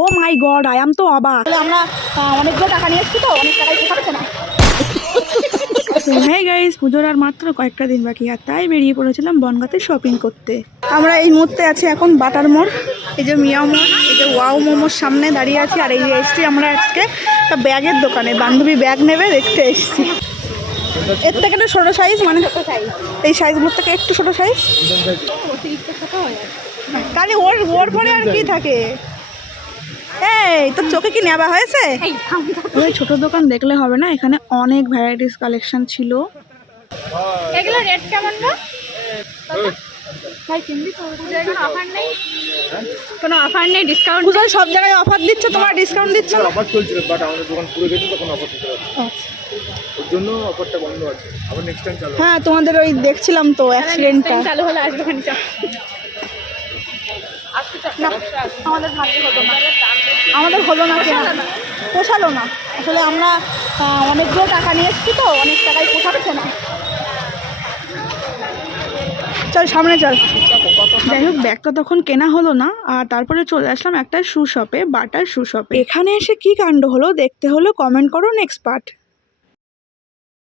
O my god, I am তো অবাক। আমরা অনেকগুলো টাকা নিয়ে এসেছি তো, অনেক টাকাই পোষাচ্ছে না। হ্যাঁ গাইস, পুজোর আর মাত্র কয়েকটা দিন বাকি, আর তাই বেরিয়ে পড়েছিলাম বনগাঁতে শপিং করতে। আমরা এই মুহূর্তে আছি এখন বাটার মোড়, এই যে মিয়া মোড়, এই যে ওয়াও মোমোর সামনে দাঁড়িয়ে আছি। আর এই যে এসছি আমরা আজকে একটা ব্যাগের দোকানে, বান্ধবী ব্যাগ নেবে দেখতে এসছি। এর থেকে একটু ছোটো সাইজ, মানে এই সাইজগুলোর থেকে একটু ছোটো সাইজ। তাহলে ওর পরে আর কি থাকে? এই তোর চোখে কি নেওয়া হয়েছে? ওই ছোট দোকান দেখলে হবে না, এখানে অনেক ভ্যারাইটিস কালেকশন ছিল। এগুলো রেট কেমন না? কোনো অফার নেই, ডিসকাউন্ট? পূজায় সব জায়গায় অফার দিচ্ছে, তোমার ডিসকাউন্ট দিচ্ছে না? অফার চলছিল, বাট আমাদের দোকান পুরো গেছে তখন অফার দিতে পারছি, ওর জন্য অফারটা বন্ধ আছে। আবার নেক্সট টাইম চালু। হ্যাঁ, তোমাদের ওই দেখছিলাম তো অ্যাক্সিডেন্টটা। চালু হলে আসবে খানিকটা। আমাদের হলো না, কেনা পোষালো না আসলে। আমরা অনেকগুলো টাকা নিয়ে এসেছি তো, অনেক টাকাই পোষাচ্ছে না। চল সামনে চল। যাই হোক, ব্যাগটা তখন কেনা হলো না, আর তারপরে চলে আসলাম একটা শু শপে, বাটার শু শপে। এখানে এসে কি কাণ্ড হলো দেখতে হলো, কমেন্ট করো নেক্সট পার্ট।